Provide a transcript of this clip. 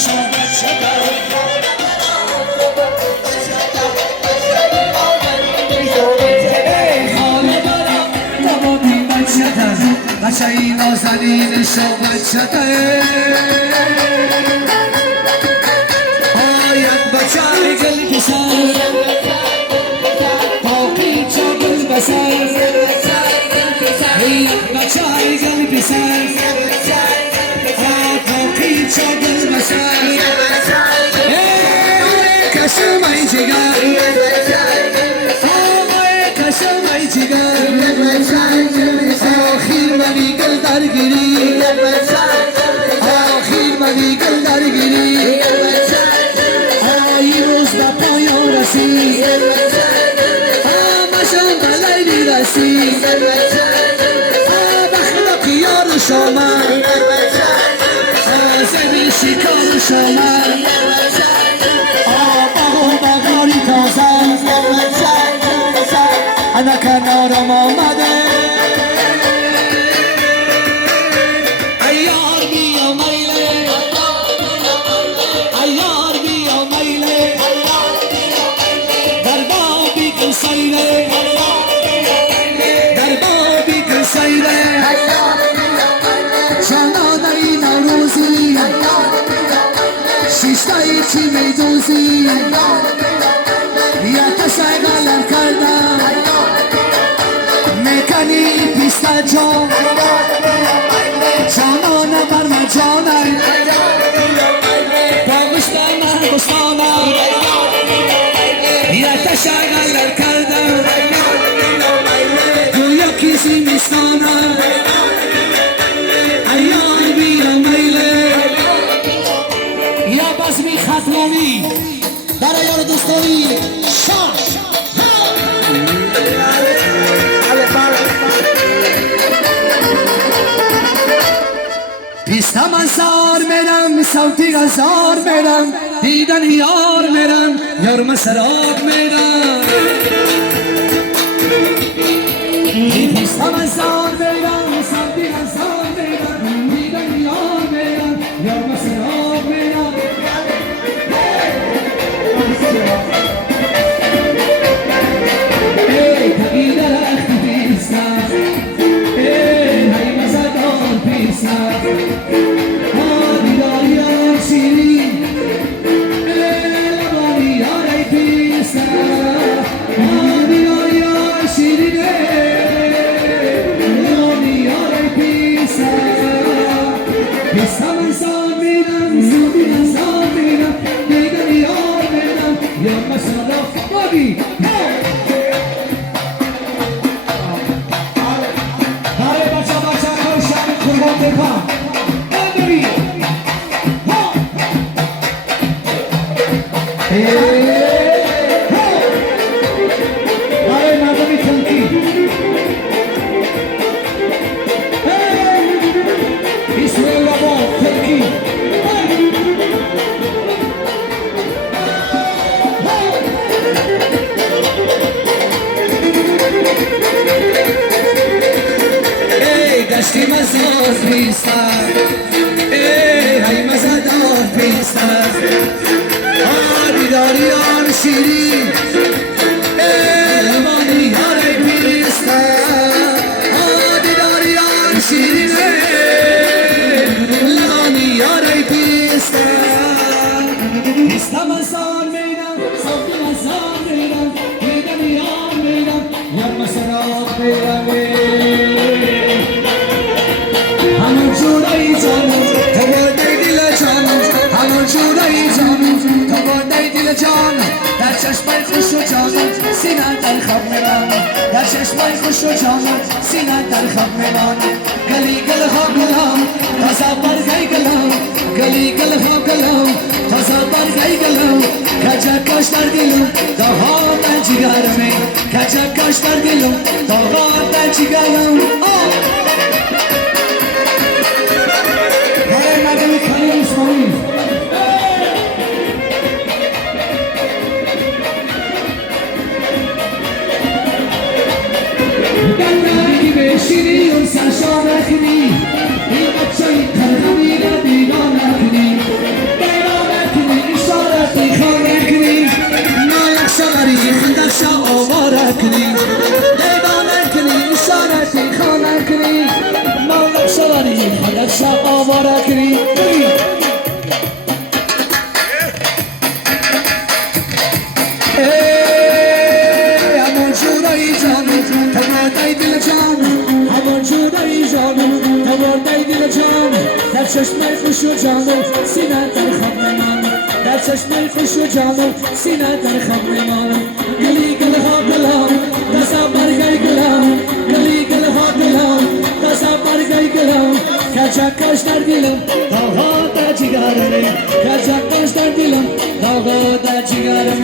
صحبت شده بچه ای نازنین صحبت شده باید بچه ای گل بسر باقی چا گل بسر باید بچه ای گل بسر باقی چا گل بسر کشم ای جگر کشم ای جگر آخیر منی گل درگیری آخیر منی گل درگیری آی روز به پایان رسید همشان به لیلی رسید بخت قیار شامن زمین شکار شامن باغ و بغاری تازه انا کنارم آمده شیشتایی چی میدوزی یا تشغلم کردم میکنی پیستا جان جانانه بر من جانه باگشتم من بستانم یا تشغلم کردم گویا کسی میستانم ایار بیا میله یا بزمی ختمانی برای یار دوستانی شان پیستا من سار میرم صوتی غزار میرم دیدن یار میرم یار مسراب میرم پیستا من سار میرم صوتی غزار میرم دیدن یار میرم یار مسراب میرم ای تقی درخت پیستا ای های مزدار پیستا دیدار یار شیرین ای لبانی یار ای پیستا دیدار یار شیرین لبانی یار ای پیستا پیستا من سان میرم زودی من سان میرم دیدن یار میرم یار مسراب بابی دشتی مزار پیستر ای مزدار پیستر دیدار یار شیرین لبانی یار پیستر دیدار یار شیرین لبانی یار پیستر پیستا مزار میرم صوتی مزار میرم دیدن یار میرم یار مسراب میرم همون جورایی جانم تو برده دل جانم همون جورایی جانم تو برده دل جانم در چشمای خوش و جانم سینه در خواب میمانم در چشمای خوش و جانم سینه در خواب میمانم گلی گل ها گلم تازه برگی گلم گلی گل ها گلم تازه برگی گلم کجا کاش در دلم دهان جگرمی کجا کاش در دلم دهان جگرم شیری اون سرشان رخنی این بچه این ترهمی را دیگان رخنی باشا آوارا کری همان جورایی جانم تو بردی دل جانم همان جورایی جانم تو بردی دل جانم در چشمه خوش و جانم سینه در خواب نمانم در چشمه خوش و جانم سینه در خواب نمانم گلی گل ها گلام دستا برگای گلام گلی گل ها گلام دستا برگای گلام کچکش در دلم داغا در جگرم کچکش در دلم داغا در جگرم